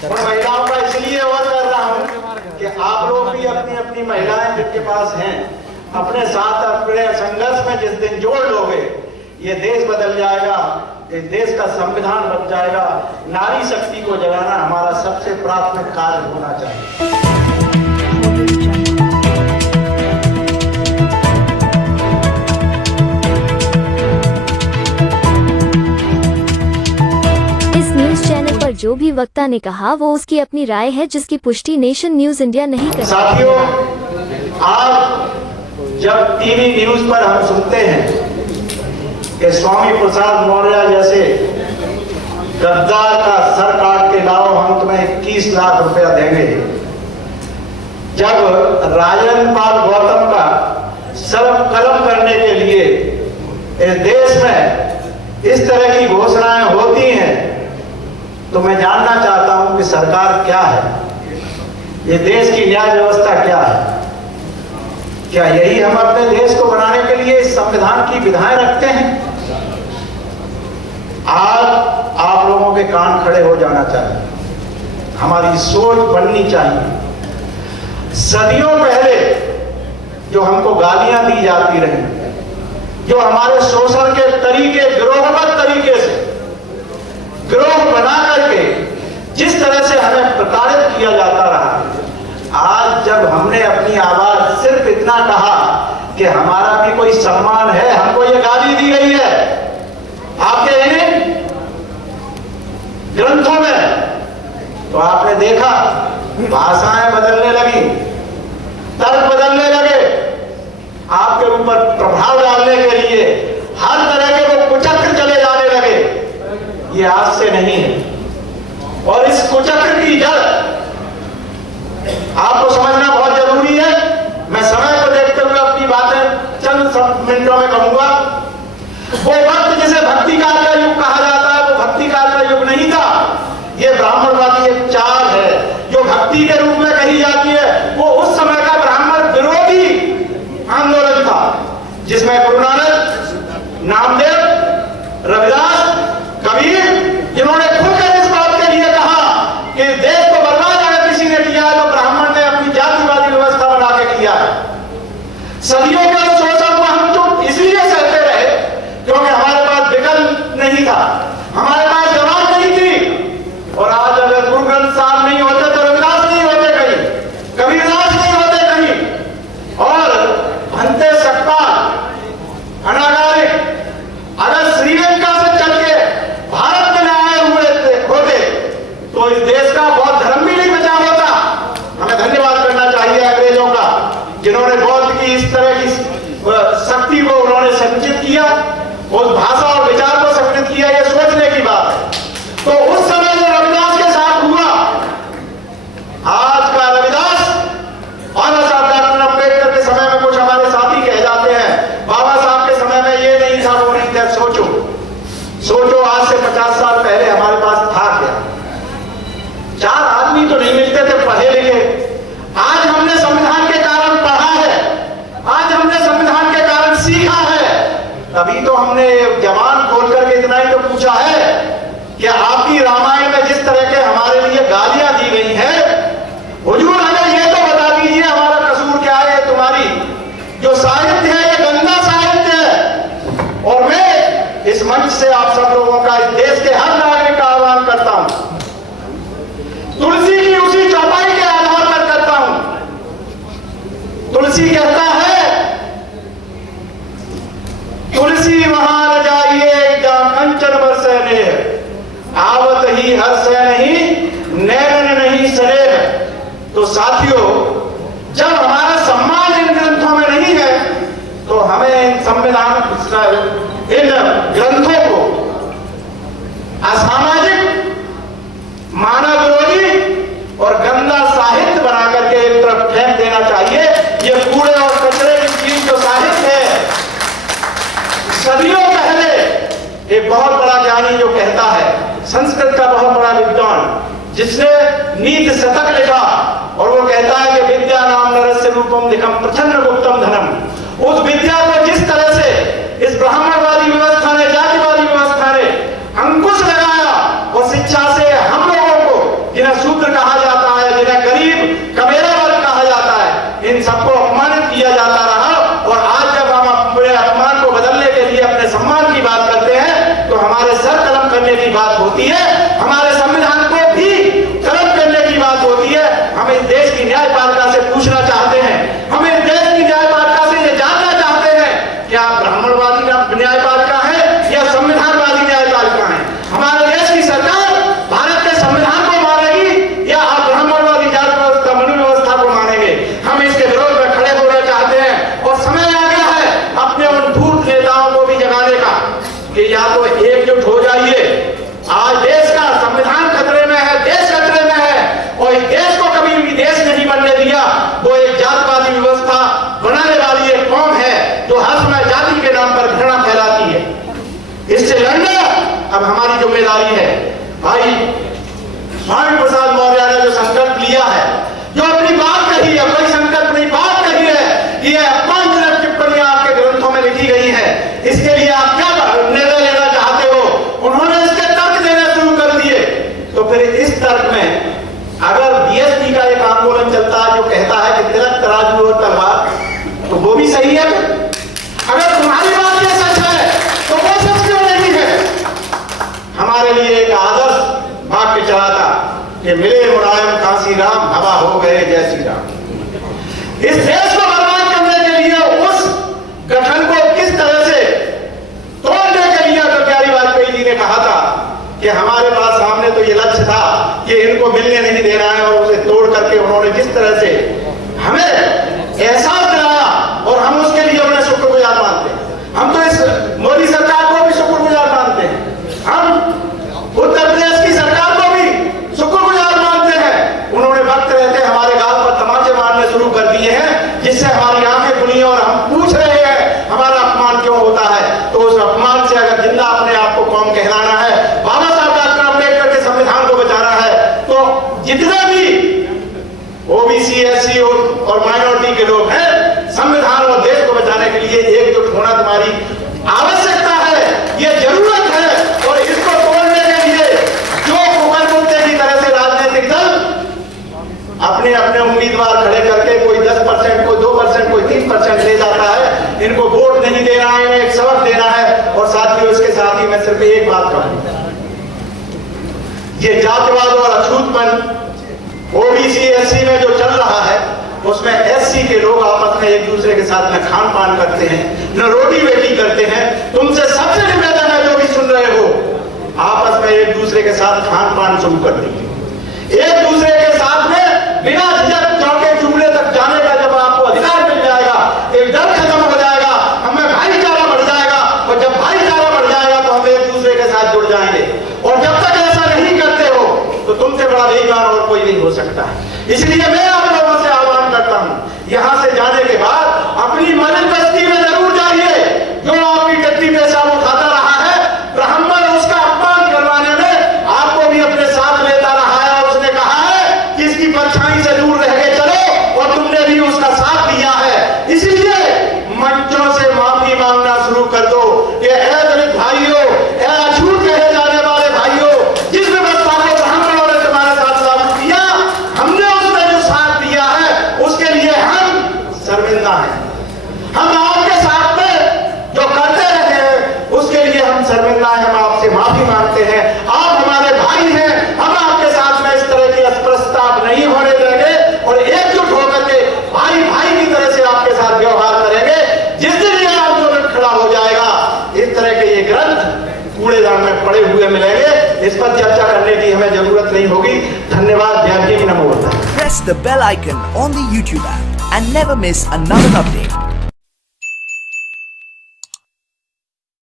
मैं महिलाओं का इसलिए अवध कर रहा हूँ कि आप लोग भी अपनी अपनी महिलाएं जिनके पास हैं अपने साथ अपने संघर्ष में जिस दिन जोड़ लोगे ये देश बदल जाएगा, इस देश का संविधान बन जाएगा। नारी शक्ति को जगाना हमारा सबसे प्राथमिक कार्य होना चाहिए। न्यूज चैनल पर जो भी वक्ता ने कहा वो उसकी अपनी राय है जिसकी पुष्टि नेशन न्यूज इंडिया नहीं करती। साथियों, आज जब टीवी न्यूज पर हम सुनते हैं कि स्वामी प्रसाद मौर्य जैसे गद्दार का सर काट के लाओ हम तुम्हें 21 लाख रुपया देंगे, जब राजेंद्र पाल गौतम का सर कलम करने के लिए इस देश में इस तरह की घोषणाएं होती हैं, तो मैं जानना चाहता हूं कि सरकार क्या है, ये देश की न्याय व्यवस्था क्या है? क्या यही हम अपने देश को बनाने के लिए इस संविधान की विधाएं रखते हैं? आज आप लोगों के कान खड़े हो जाना चाहिए, हमारी सोच बननी चाहिए। सदियों पहले जो हमको गालियां दी जाती रही, जो हमारे शोषण के तरीके गिरोहबद्ध तरीके से गिरोह बना करके जिस तरह से हमें प्रताड़ित किया जाता रहा, आज जब हमने अपनी आवाज सिर्फ इतना कहा कि हमारा भी कोई सम्मान है, हमको ये गाली दी गई है आपके इन ग्रंथों में, तो आपने देखा भाषाएं बदलने लगी, तर्क बदलने लगे, आपके ऊपर प्रभाव डालने के लिए हर तरह के वो कुचक्र चले जाने लगे। ये आज से नहीं है और इस कुचक्र की जड़ आपको समझना बहुत जरूरी है। मैं समय को देखते हुए अपनी बातें चंद मिनटों में कहूंगा। वो वक्त जिसे भक्ति काल का युग कहा जाता है, वो भक्ति काल का युग नहीं था। ये ब्राह्मणवादी एक चाल है जो भक्ति के रूप में कही जाती है, वो उस समय का ब्राह्मण विरोधी आंदोलन था जिसमें गुरु नानक, नामदेव, रविदास, कबीर, जिन्होंने खुलकर इस बात के लिए कहा कि देश को बर्बाद अगर किसी ने किया है तो ब्राह्मण ने अपनी जातिवादी व्यवस्था बना के किया है। सदियों के शोषण को हम चुप इसलिए सहते रहे क्योंकि हमारे पास विकल्प नहीं था, हमारे पास जवाब नहीं थी। और आज अगर गुरु ग्रंथ साहब नहीं होते तो रविदास नहीं होते कहीं, कबीरदास नहीं होते कहीं, और भंते सत्ता अनागारिक अगर श्रीलंका से चल के भारत में आए हुए होते तो इस देश का बौद्ध धर्म भी नहीं बचा होता। हमें धन्यवाद करना चाहिए अंग्रेजों का, जिन्होंने बौद्ध की इस तरह की शक्ति को उन्होंने संचित किया, उस भाषा और विचार को संचित किया। यह सोचने की बात है। तो उस समय जो रविदास के साथ हुआ, आज का रविदास और डॉक्टर अम्बेडकर के समय में कुछ हमारे साथी कह जाते हैं बाबा साहब के समय में ये नहीं था, वो नहीं था। सोचो आज से 50 साल पहले हमारे पास था क्या? 4 आदमी तो नहीं मिलते थे पढ़े लिखे। आज हमने संविधान के कारण पढ़ा है, आज हमने संविधान के कारण सीखा है। तभी तो हमने जवान खोल करके इतना ही तो पूछा है कि आपकी रामायण में जिस तरह के हमारे लिए गालियां दी गई हैं, हुजूर हमें ये तो बता दीजिए हमारा कसूर क्या है? तुम्हारी जो साहित्य है ये गंदा साहित्य है। और मैं इस मंच से आप सब लोगों का, इस देश के हर नागरिक का आह्वान करता हूं, तुलसी की उसी चौपाई के आधार पर करता हूं। तुलसी कहता है, तुलसी वहां न जाइए जहां कंचन बरसे नेह, आवत ही हर्ष नहीं नैन नहीं सनेह। तो साथियों, जब हमारा सम्मान इन ग्रंथों में नहीं है तो हमें इन संविधान, इन ग्रंथों को असामाजिक, मानव विरोधी और गंदा साहित्य बना करके एक तरफ फेंक देना चाहिए। ये कूड़े और कचरे की चीज जो साहित्य है, सदियों पहले एक बहुत बड़ा ज्ञानी जो कहता है, संस्कृत का बहुत बड़ा विद्वान जिसने नीति शतक लिखा, और वो कहता है कि विद्या नाम नरस्य रूपम लिखम प्रचन्न गुप्तम धनम। उस विद्या को जिस तरह से इस ब्राह्मणवादी व्यवस्था ने, जातिवादी व्यवस्था ने अंकुश लगाया, और शिक्षा से हम लोगों को जिन्हें कमेरा वर्ग कहा जाता है, इन सबको अपमानित किया जाता रहा। और आज जब हम अपने अपमान को बदलने के लिए अपने सम्मान की बात करते हैं तो हमारे सर कलम करने की बात होती है, हमारे संविधान को भी कलम करने की बात होती है। हम इस देश की न्यायपालिका से पूछना चाहते हैं, हम इस देश की न्यायपालिका से ये जानना चाहते हैं कि आप ब्राह्मणवादी न्यायपालिका है या संविधानवादी न्यायपालिका है। हमारे देश की सरकार भारत के संविधान को मानेगी या आप ब्राह्मणवादी जाति व्यवस्था मनु व्यवस्था को मानेंगे। हम इसके विरोध में खड़े होना चाहते हैं और समय आ गया है अपने उन धूर्त नेताओं को भी जगाने का कि या तो एकजुट हो जाइए। आज देश का संविधान खतरे में है, देश खतरे में है और इस देश को कभी भी देश नहीं बनने दिया। वो एक जातिवादी व्यवस्था बनाने वाली एक कौम है जो हर समय जाति के नाम पर घृणा फैलाती है। इससे लड़ना अब हमारी जिम्मेदारी है। भाई स्वामी प्रसाद मौर्य ने जो संकल्प लिया है, जो अपनी बात कही है, कोई संकल्प नहीं बात कही है, ये अपमानजनक टिप्पणियां आपके ग्रंथों में लिखी गई है। इसके लिए आप क्या निर्णय लेना चाहते हो? उन्होंने इसके तर्क देने शुरू कर दिए। तो फिर इस तर्क में अगर बीएसपी का एक आंदोलन चलता है जो कहता है कि तिलक तराजू और तलवार, तो वो भी सही है। अगर तुम्हारी बात ये सच है तो वो सच क्यों नहीं है? हमारे लिए एक आदर्श वाक्य चला था कि मिले मुलायम काशी राम, हवा हो गए जय श्री राम। इस देश को बर्बाद करने के लिए उस गठन को किस तरह से तोड़ने के लिए तो प्यारी वाजपेयी जी ने कहा था कि हमारे पास सामने तो ये लक्ष्य था कि इनको मिलने नहीं देना है और उसे तोड़ करके उन्होंने जिस तरह से हमें एहसास दिलाया और हम उसके लिए उन्हें शुक्रगुजार मानते हैं। हम तो इस मोदी सरकार को भी शुक्रगुजार मानते हैं, हम उत्तर प्रदेश की सरकार को भी शुक्रगुजार मानते हैं। उन्होंने वक्त रहते हमारे गाल पर तमाचे मारने शुरू कर दिए हैं जिससे हमारी आंखें खुली और हम पूछ रहे हैं हमारा अपमान क्यों होता है। तो उस अपमान से अगर जिंदा अपने आप को कौम कहलाना है, बाबा साहब डॉक्टर अम्बेडकर के संविधान को बचाना है, तो जितना भी ओबीसी एससी और माइनॉरिटी के लोग हैं, संविधान और देश को बचाने के लिए एकजुट होना तुम्हारी आवश्यकता है, ये जरूरत है। और इसको तोड़ने के लिए जो कुकर कुत्ते की तरह से राजनीतिक दल अपने अपने उम्मीदवार खड़े करके कोई 10%, कोई 2%, कोई 3% ले जाता है, इनको वोट नहीं देना है, इन्हें एक सबक देना है। और साथियों इसके साथ ही मैं सिर्फ एक बात कहूंगा, ये जातिवाद और अछूतपन ओबीसी एससी में जो चल रहा है उसमें एससी के लोग आपस में एक दूसरे के साथ न खान पान करते हैं, न रोटी बेटी करते हैं। तुमसे सबसे निवेदन है जो भी सुन रहे हो, आपस में एक दूसरे के साथ खान पान शुरू कर दीजिए। एक दूसरे के साथ में बिना झिझक चौके चुगले तक जाने का जब आपको अधिकार मिल जाएगा, एक डर खत्म हो जाएगा, हमें भाईचारा बढ़ जाएगा। और जब भाईचारा बढ़ जाएगा तो हम एक दूसरे के साथ जुड़ जाएंगे। और जब तक ऐसा नहीं करते हो तो तुमसे बड़ा बेईमान और कोई नहीं हो सकता है। इसलिए मैं आप लोगों से आह्वान करता हूं, यहां से जाने के बाद अपनी मलिन बस्ती में जरूर जाइए। जो आपकी टट्टी पेशाब खाता रहा है, ब्राह्मण उसका अपमान करवाने में आपको भी अपने साथ लेता रहा है और उसने कहा है कि इसकी परछाई से दूर रह के चलो, और तुमने भी उसका साथ दिया है। इसलिए मंचों से माफी मांगना शुरू कर दो कि ऐ दलित भाइयों, ऐ अछूत कहे जाने वाले भाइयों, जिस व्यवस्था को ब्राह्मणों ने तुम्हारे साथ लागू किया, हमने उसमें जो साथ दिया है उसके लिए हम शर्मिंदा हैं। हम आपके साथ में जो करते रहे हैं उसके लिए हम शर्मिंदा हैं, हम आपसे माफी मांगते हैं। आप हमारे भाई हैं, हम आपके साथ में इस तरह की अस्पृश्यता नहीं होने देंगे और एकजुट होकर के भाई भाई की तरह से आपके साथ व्यवहार करेंगे। जिस दिन ये आंदोलन खड़ा हो जाएगा, इस तरह के ये ग्रंथ कूड़ेदान में पड़े हुए मिलेंगे, इस पर चर्चा करने की हमें जरूरत नहीं होगी। धन्यवाद। जय भीम, नमो बुद्धाय। Press the bell icon on the YouTube app and never miss another update.